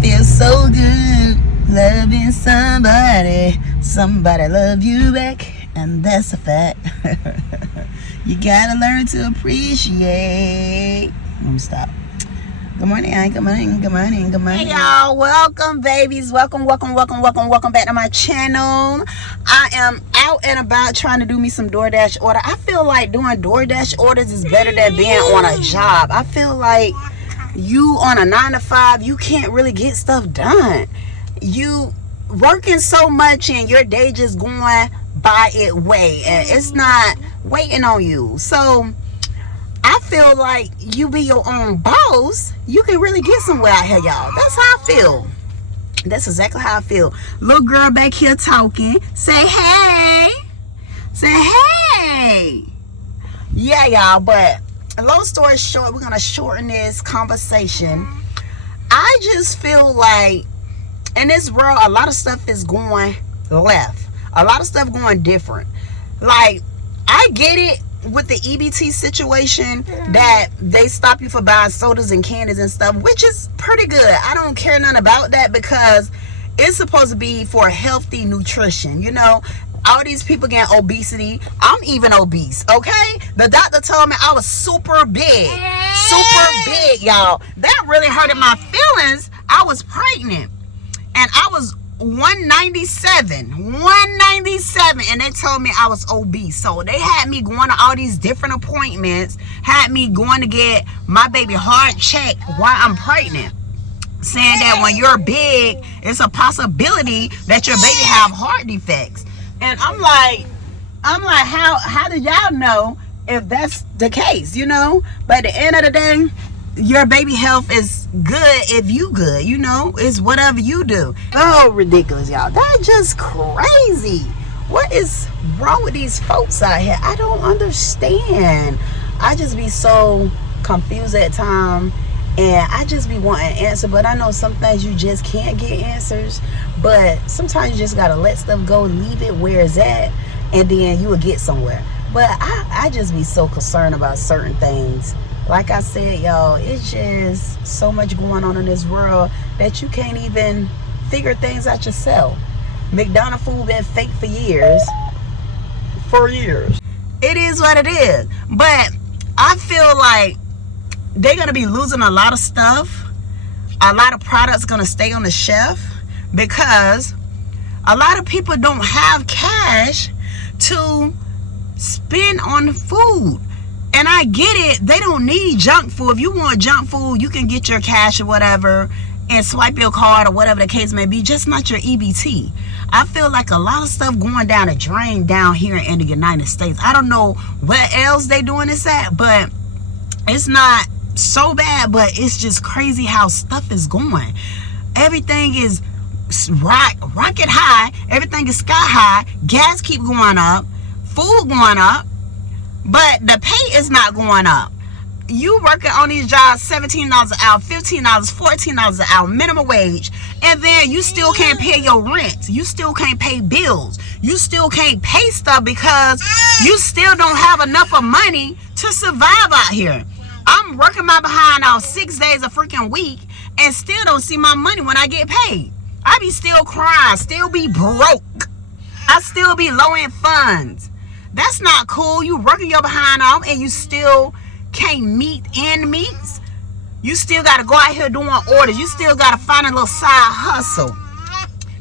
feels so good loving somebody love you back, and that's a fact. You gotta learn to appreciate. Let me stop. Good morning, good morning, good morning, good morning. Hey y'all, welcome babies, welcome back to my channel. I am out and about trying to do me some DoorDash order. I feel like doing DoorDash orders is better than being on a job. I feel like you on a 9 to 5, you can't really get stuff done. You working so much and your day just going by it way, and it's not waiting on you. So I feel like you be your own boss, you can really get somewhere out here, y'all. That's how I feel. That's exactly how I feel. Little girl back here talking. Say hey. Say hey. Yeah, y'all, but long story short, we're gonna shorten this conversation. I just feel like in this world, a lot of stuff is going left. A lot of stuff going different. Like, I get it with the EBT situation that they stop you for buying sodas and candies and stuff, which is pretty good. I don't care nothing about that because it's supposed to be for healthy nutrition. You know, all these people getting obesity. I'm even obese, okay? The doctor told me I was super big, y'all. That really hurted my feelings. I was pregnant and I was 197, and they told me I was obese. So they had me going to all these different appointments, had me going to get my baby heart checked while I'm pregnant, saying that when you're big, it's a possibility that your baby have heart defects. And I'm like, how do y'all know if that's the case, you know? But at the end of the day, your baby health is good if you good, you know? It's whatever you do. Oh, ridiculous, y'all. That's just crazy. What is wrong with these folks out here? I don't understand. I just be so confused at times, and I just be wanting an answer, but I know some things you just can't get answers, but sometimes you just gotta let stuff go, leave it where it's at, and then you will get somewhere. But I just be so concerned about certain things. Like I said, y'all, it's just so much going on in this world that you can't even figure things out yourself. McDonald's food been fake for years. It is what it is. But I feel like they're going to be losing a lot of stuff. A lot of products going to stay on the shelf because a lot of people don't have cash to spend on food. And I get it, they don't need junk food. If you want junk food, you can get your cash or whatever and swipe your card or whatever the case may be, just not your EBT. I feel like a lot of stuff going down the drain down here in the United States. I don't know where else they doing this at, but it's not so bad, but it's just crazy how stuff is going. Everything is rocket high. Everything is sky high. Gas keep going up. Food going up. But the pay is not going up. You working on these jobs $17 an hour, $15, $14 an hour, minimum wage, and then you still can't pay your rent. You still can't pay bills. You still can't pay stuff because you still don't have enough of money to survive out here. I'm working my behind out 6 days a freaking week and still don't see my money when I get paid. I be still crying, still be broke. I still be low in funds. That's not cool. You working your behind off and you still can't meet end meets. You still got to go out here doing orders. You still got to find a little side hustle.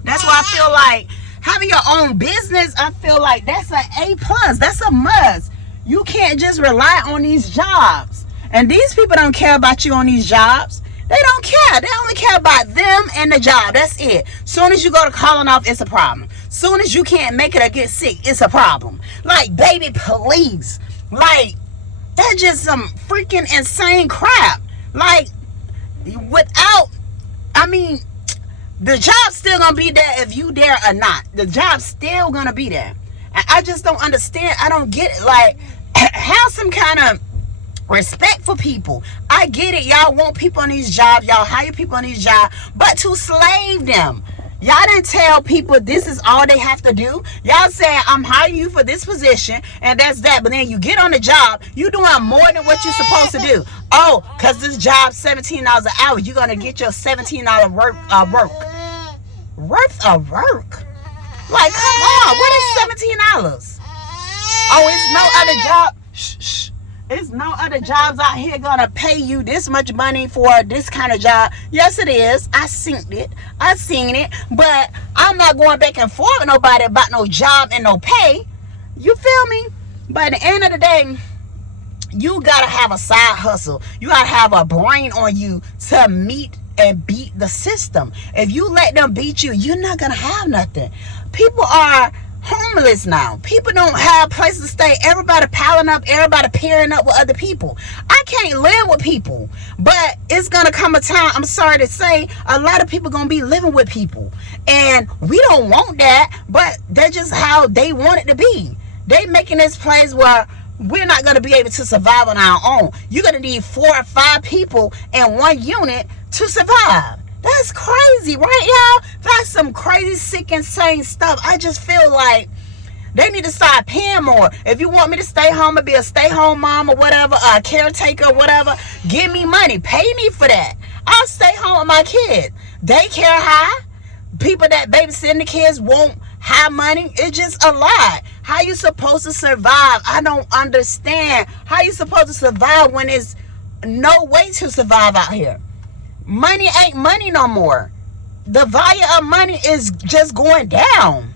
That's why I feel like having your own business, I feel like that's an A+. That's a must. You can't just rely on these jobs. And these people don't care about you on these jobs. They don't care. They only care about them and the job. That's it. Soon as you go to calling off, it's a problem. Soon as you can't make it or get sick, it's a problem. Like, baby, please. Like, that's just some freaking insane crap. Like, without, I mean, the job's still gonna be there if you there or not. The job's still gonna be there. And I just don't understand. I don't get it. Like, have some kind of respect for people. I get it. Y'all want people on these jobs. Y'all hire people on these jobs. But to slave them. Y'all didn't tell people this is all they have to do. Y'all said, I'm hiring you for this position, and that's that. But then you get on the job, you doing more than what you're supposed to do. Oh, because this job's $17 an hour, you're going to get your $17 worth of work. Like, come on, what is $17? Oh, it's no other job. Shh. There's no other jobs out here gonna pay you this much money for this kind of job. Yes, it is. I seen it. But I'm not going back and forth with nobody about no job and no pay. You feel me? But at the end of the day, you gotta have a side hustle. You gotta have a brain on you to meet and beat the system. If you let them beat you, you're not gonna have nothing. People are homeless now. People don't have places to stay. Everybody piling up, everybody pairing up with other people. I can't live with people, but it's gonna come a time, I'm sorry to say, a lot of people gonna be living with people, and we don't want that, but that's just how they want it to be. They making this place where we're not gonna be able to survive on our own. You're gonna need 4 or 5 people in one unit to survive. That's crazy, right, y'all? That's some crazy, sick, insane stuff. I just feel like they need to start paying more. If you want me to stay home and be a stay-home mom or whatever, a caretaker or whatever, give me money. Pay me for that. I'll stay home with my kids. Daycare high. People that babysitting the kids won't have money. It's just a lot. How you supposed to survive? I don't understand. How you supposed to survive when there's no way to survive out here? Money ain't money no more. The value of money is just going down.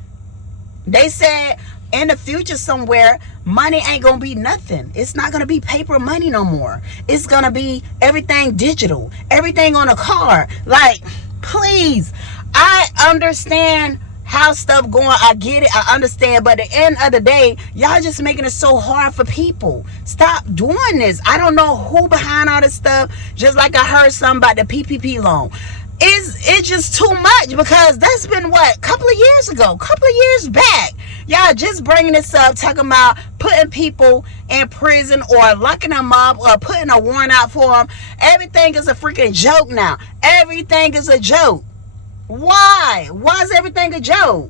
They said in the future somewhere, money ain't gonna be nothing. It's not gonna be paper money no more. It's gonna be everything digital, everything on a card. Like, please, I understand how stuff going. I get it. I understand. But at the end of the day, y'all just making it so hard for people. Stop doing this. I don't know who behind all this stuff. Just like I heard something about the PPP loan. It's just too much, because that's been what, couple of years back. Y'all just bringing this up, talking about putting people in prison or locking them up or putting a warrant out for them. Everything is a freaking joke now. Everything is a joke. Why is everything a joke?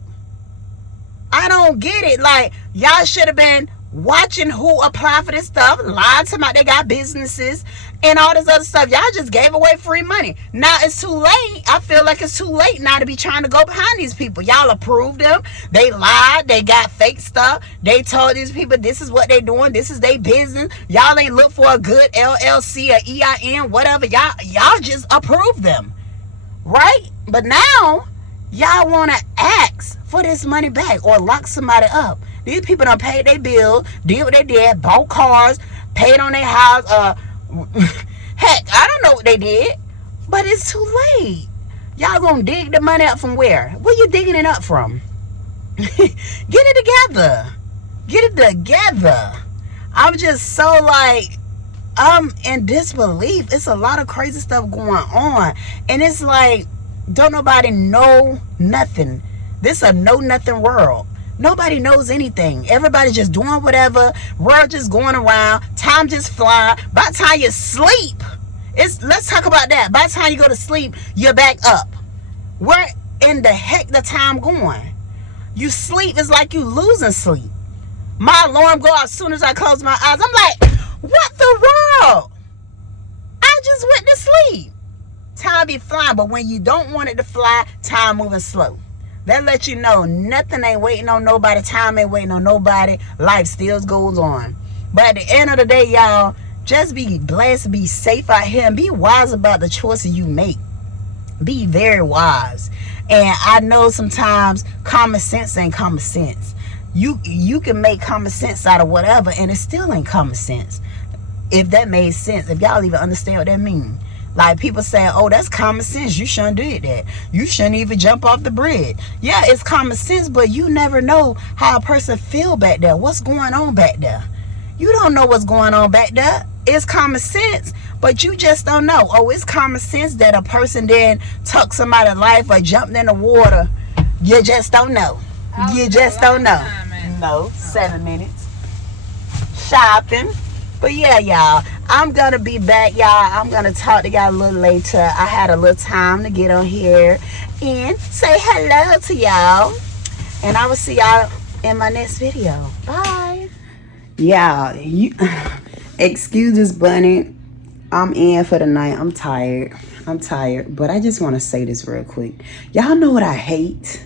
I don't get it. Like, y'all should have been watching who apply for this stuff, lying to about they got businesses and all this other stuff. Y'all just gave away free money. Now it's too late. I feel like it's too late now to be trying to go behind these people. Y'all approved them. They lied. They got fake stuff. They told these people this is what they doing. This is their business. Y'all ain't look for a good LLC or EIN, whatever. Y'all just approved them. Right? But now, y'all want to ask for this money back or lock somebody up. These people done paid their bill, did what they did, bought cars, paid on their house. Heck, I don't know what they did, but it's too late. Y'all gonna dig the money up from where? Where you digging it up from? Get it together. I'm just so like, I'm in disbelief. It's a lot of crazy stuff going on. And it's like, don't nobody know nothing. This is a know nothing world. Nobody knows anything. Everybody just doing whatever. World just going around. Time just flying. By the time you sleep, let's talk about that. By the time you go to sleep, you're back up. Where in the heck the time going? You sleep, it's like you losing sleep. My alarm go out as soon as I close my eyes. I'm like, what the world? I just went to sleep. Time be flying, but when you don't want it to fly, time moving slow. That lets you know nothing ain't waiting on nobody. Time ain't waiting on nobody. Life still goes on. But at the end of the day, y'all, just be blessed, be safe out here, and be wise about the choices you make. Be very wise. And I know sometimes common sense ain't common sense. You can make common sense out of whatever, and it still ain't common sense. If that made sense, if y'all even understand what that means. Like, people saying, oh, that's common sense. You shouldn't do that. You shouldn't even jump off the bridge. Yeah, it's common sense, but you never know how a person feel back there. What's going on back there? You don't know what's going on back there. It's common sense, but you just don't know. Oh, it's common sense that a person then took somebody's life or jumped in the water. You just don't know. You just don't know. No, 7 minutes. Shopping. But yeah, y'all, I'm gonna be back, y'all. I'm gonna talk to y'all a little later. I had a little time to get on here and say hello to y'all. And I will see y'all in my next video. Bye. Y'all, excuses, Bunny. I'm in for the night. I'm tired. But I just want to say this real quick. Y'all know what I hate?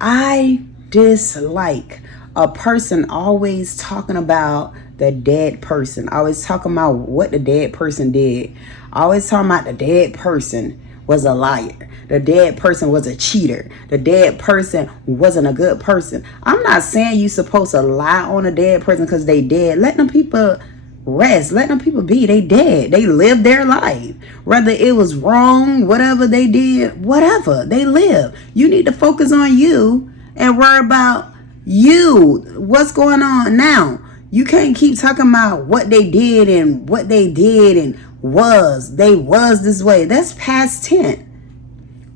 I dislike a person always talking about the dead person. Always talking about what the dead person did. Always talking about the dead person was a liar. The dead person was a cheater. The dead person wasn't a good person. I'm not saying you supposed to lie on a dead person because they dead. Let them people rest. Let them people be. They dead. They lived their life. Whether it was wrong, whatever they did, whatever. They live. You need to focus on you and worry about you. What's going on now? You can't keep talking about what they did and what they did and they was this way. That's past tense.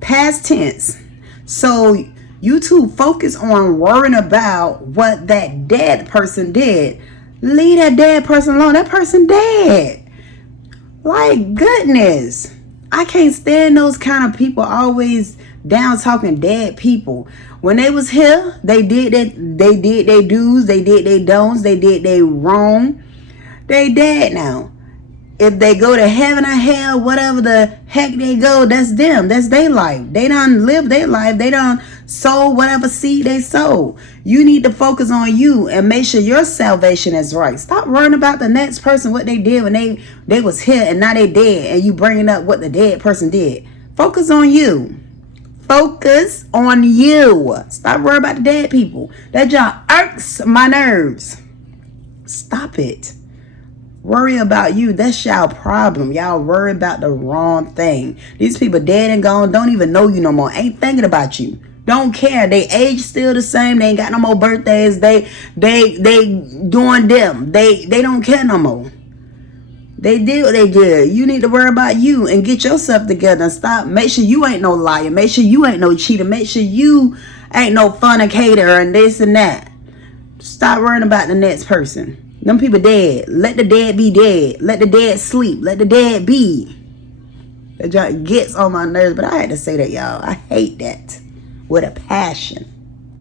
Past tense. So you two focus on worrying about what that dead person did. Leave that dead person alone. That person dead. Like, goodness. I can't stand those kind of people always down talking dead people. When they was here, they did their do's, they did their don'ts, they did their wrong. They dead now. If they go to heaven or hell, whatever the heck they go, that's them. That's their life. They done live their life. They done sow whatever seed they sow. You need to focus on you and make sure your salvation is right. Stop worrying about the next person, what they did when they was here and now they dead, and you bringing up what the dead person did. Focus on you. Focus on you. Stop worrying about the dead people. That job irks my nerves. Stop it. Worry about you. That's y'all problem. Y'all worry about the wrong thing. These people dead and gone, don't even know you no more. Ain't thinking about you. Don't care. They age still the same. They ain't got no more birthdays. They doing them. They don't care no more. They did what they did. You need to worry about you and get yourself together and stop. Make sure you ain't no liar. Make sure you ain't no cheater. Make sure you ain't no fornicator and this and that. Stop worrying about the next person. Them people dead. Let the dead be dead. Let the dead sleep. Let the dead be. That just gets on my nerves. But I had to say that, y'all. I hate that with a passion.